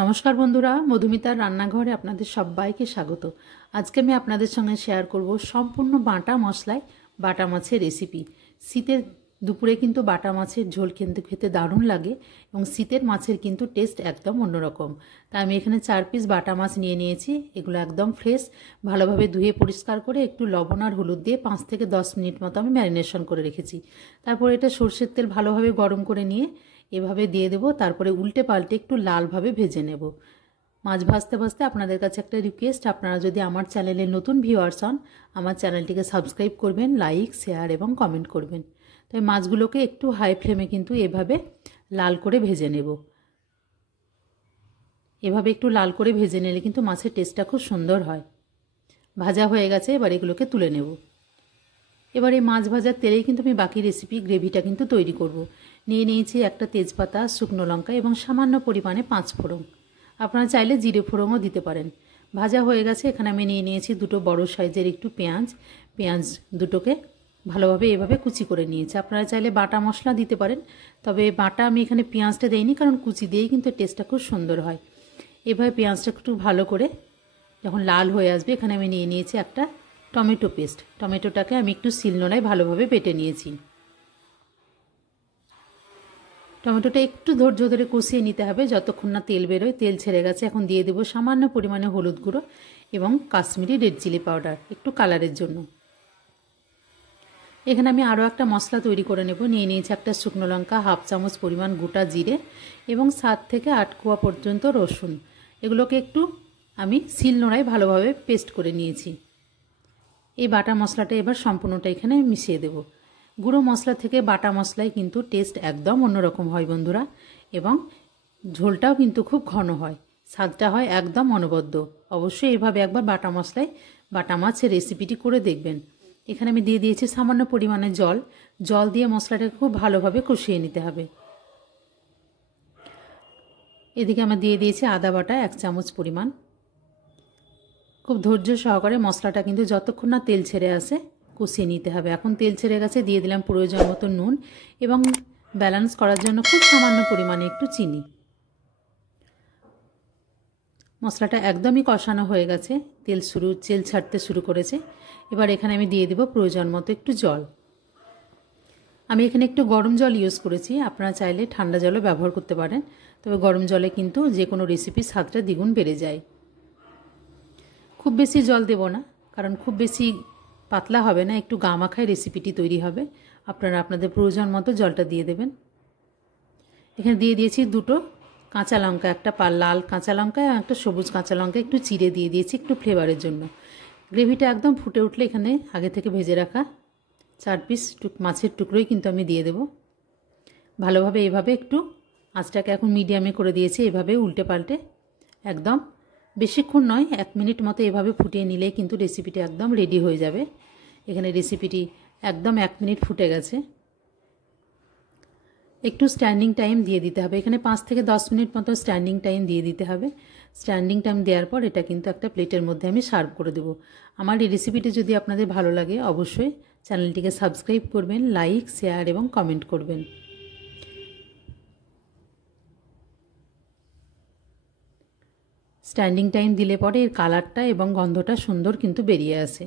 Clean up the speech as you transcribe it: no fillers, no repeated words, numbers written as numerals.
নমস্কার বন্ধুরা, মধুমিতার রান্নাঘরে আপনাদের সবাইকে স্বাগত। আজকে আমি আপনাদের সঙ্গে শেয়ার করব সম্পূর্ণ বাটা মশলায় বাটা মাছের রেসিপি। শীতের দুপুরে কিন্তু বাটা মাছের ঝোল কিন্তু খেতে দারুণ লাগে এবং শীতের মাছের কিন্তু টেস্ট একদম অন্যরকম। তাই আমি এখানে 4 পিস বাটা মাছ নিয়ে নিয়েছি। এগুলো একদম ফ্রেশ, ভালোভাবে ধুয়ে পরিষ্কার করে একটু লবণ আর হলুদ দিয়ে 5 থেকে 10 মিনিট মতো আমি ম্যারিনেশন করে রেখেছি। তারপর এটা সরষের তেল ভালোভাবে গরম করে নিয়ে এভাবে দিয়ে দেবো। তারপরে উল্টে পাল্টে একটু লালভাবে ভেজে নেব। মাছ ভাজতে ভাজতে আপনাদের কাছে একটা রিকোয়েস্ট, আপনারা যদি আমার চ্যানেলে নতুন ভিউয়ার্স হন, আমার চ্যানেলটিকে সাবস্ক্রাইব করবেন, লাইক, শেয়ার এবং কমেন্ট করবেন। তাই মাছগুলোকে একটু হাই ফ্লেমে কিন্তু এভাবে লাল করে ভেজে নেব। এভাবে একটু লাল করে ভেজে নিলে কিন্তু মাছের টেস্টটা খুব সুন্দর হয়। ভাজা হয়ে গেছে, এবার এগুলোকে তুলে নেব। এবার এই মাছ ভাজার তেলেই কিন্তু আমি বাকি রেসিপি গ্রেভিটা কিন্তু তৈরি করব। নিয়ে নিয়েছি একটা তেজপাতা, শুকনো লঙ্কা এবং সামান্য পরিমাণে 5 ফোড়ন। আপনারা চাইলে জিরে ফোড়নও দিতে পারেন। ভাজা হয়ে গেছে, এখানে আমি নিয়ে নিয়েছি দুটো বড় সাইজের একটু পেঁয়াজ দুটোকে ভালোভাবে এভাবে কুচি করে নিয়েছি। আপনারা চাইলে বাটা মশলা দিতে পারেন, তবে বাটা আমি এখানে পেঁয়াজটা দেইনি, কারণ কুচি দিয়েই কিন্তু টেস্টটা খুব সুন্দর হয়। এভাবে পেঁয়াজটা একটু ভালো করে যখন লাল হয়ে আসবে, এখানে আমি নিয়ে নিয়েছি একটা টমেটো পেস্ট। টমেটোটাকে আমি একটু শিলনোড়ায় ভালোভাবে বেটে নিয়েছি। টমেটোটা একটু ধৈর্য ধরে কষিয়ে নিতে হবে যতক্ষণ না তেল বেরোয়। তেল ছেড়ে গেছে, এখন দিয়ে দেবো সামান্য পরিমাণে হলুদ গুঁড়ো এবং কাশ্মীরি রেড চিলি পাউডার একটু কালারের জন্য। এখানে আমি আরও একটা মশলা তৈরি করে নেব। নিয়ে নিয়েছি একটা শুকনো লঙ্কা, হাফ চামচ পরিমাণ গোটা জিরে এবং 7 থেকে 8 কোয়া পর্যন্ত রসুন। এগুলোকে একটু আমি শিলনোড়ায় ভালোভাবে পেস্ট করে নিয়েছি। এই বাটা মশলাটা এবার সম্পূর্ণটা এখানে মিশিয়ে দেব। গুঁড়ো মশলা থেকে বাটা মশলায় কিন্তু টেস্ট একদম অন্যরকম হয় বন্ধুরা, এবং ঝোলটাও কিন্তু খুব ঘন হয়, স্বাদটা হয় একদম অনবদ্য। অবশ্যই এইভাবে একবার বাটা মশলায় বাটা মাছের রেসিপিটি করে দেখবেন। এখানে আমি দিয়ে দিয়েছি সামান্য পরিমাণে জল দিয়ে মশলাটাকে খুব ভালোভাবে কষিয়ে নিতে হবে। এদিকে আমরা দিয়ে দিয়েছি আদা বাটা 1 চামচ পরিমাণ। খুব ধৈর্য সহকারে মশলাটা কিন্তু যতক্ষণ না তেল ছেড়ে আসে কষিয়ে নিতে হবে। এখন তেল ছেড়ে গেছে, দিয়ে দিলাম প্রয়োজন মতো নুন এবং ব্যালেন্স করার জন্য খুব সামান্য পরিমাণে একটু চিনি। মশলাটা একদমই কষানো হয়ে গেছে, তেল ছাড়তে শুরু করেছে। এবার এখানে আমি দিয়ে দেব প্রয়োজন মতো একটু জল। আমি এখানে একটু গরম জল ইউজ করেছি, আপনারা চাইলে ঠান্ডা জলও ব্যবহার করতে পারেন, তবে গরম জলে কিন্তু যে কোনো রেসিপির স্বাদটা দ্বিগুণ বেড়ে যায়। খুব বেশি জল দেব না, কারণ খুব বেশি পাতলা হবে না, একটু গামাখায় রেসিপিটি তৈরি হবে। আপনারা আপনাদের প্রয়োজন মতো জলটা দিয়ে দেবেন। এখানে দিয়ে দিয়েছি দুটো কাঁচা লঙ্কা, একটা লাল কাঁচা লঙ্কা এবং একটা সবুজ কাঁচা লঙ্কা একটু চিড়ে দিয়ে দিয়েছি একটু ফ্লেভারের জন্য। গ্রেভিটা একদম ফুটে উঠলে এখানে আগে থেকে ভেজে রাখা 4 পিস মাছের টুকরোই কিন্তু আমি দিয়ে দেব। ভালোভাবে এভাবে একটু আঁচটাকে এখন মিডিয়ামে করে দিয়েছি। এভাবে উল্টে পাল্টে একদম বেশিক্ষণ নয়, 1 মিনিট মতো এভাবে ফুটিয়ে নিলেই কিন্তু রেসিপিটি একদম রেডি হয়ে যাবে। এখানে রেসিপিটি একদম 1 মিনিট ফুটে গেছে। একটু স্ট্যান্ডিং টাইম দিয়ে দিতে হবে, এখানে 5 থেকে 10 মিনিট মতো স্ট্যান্ডিং টাইম দিয়ে দিতে হবে। স্ট্যান্ডিং টাইম দেওয়ার পর এটা কিন্তু একটা প্লেটের মধ্যে আমি সার্ভ করে দেব। আমার এই রেসিপিটি যদি আপনাদের ভালো লাগে, অবশ্যই চ্যানেলটিকে সাবস্ক্রাইব করবেন, লাইক, শেয়ার এবং কমেন্ট করবেন। স্ট্যান্ডিং টাইম দিলে পরে এর কালারটা এবং গন্ধটা সুন্দর কিন্তু বেরিয়ে আসে।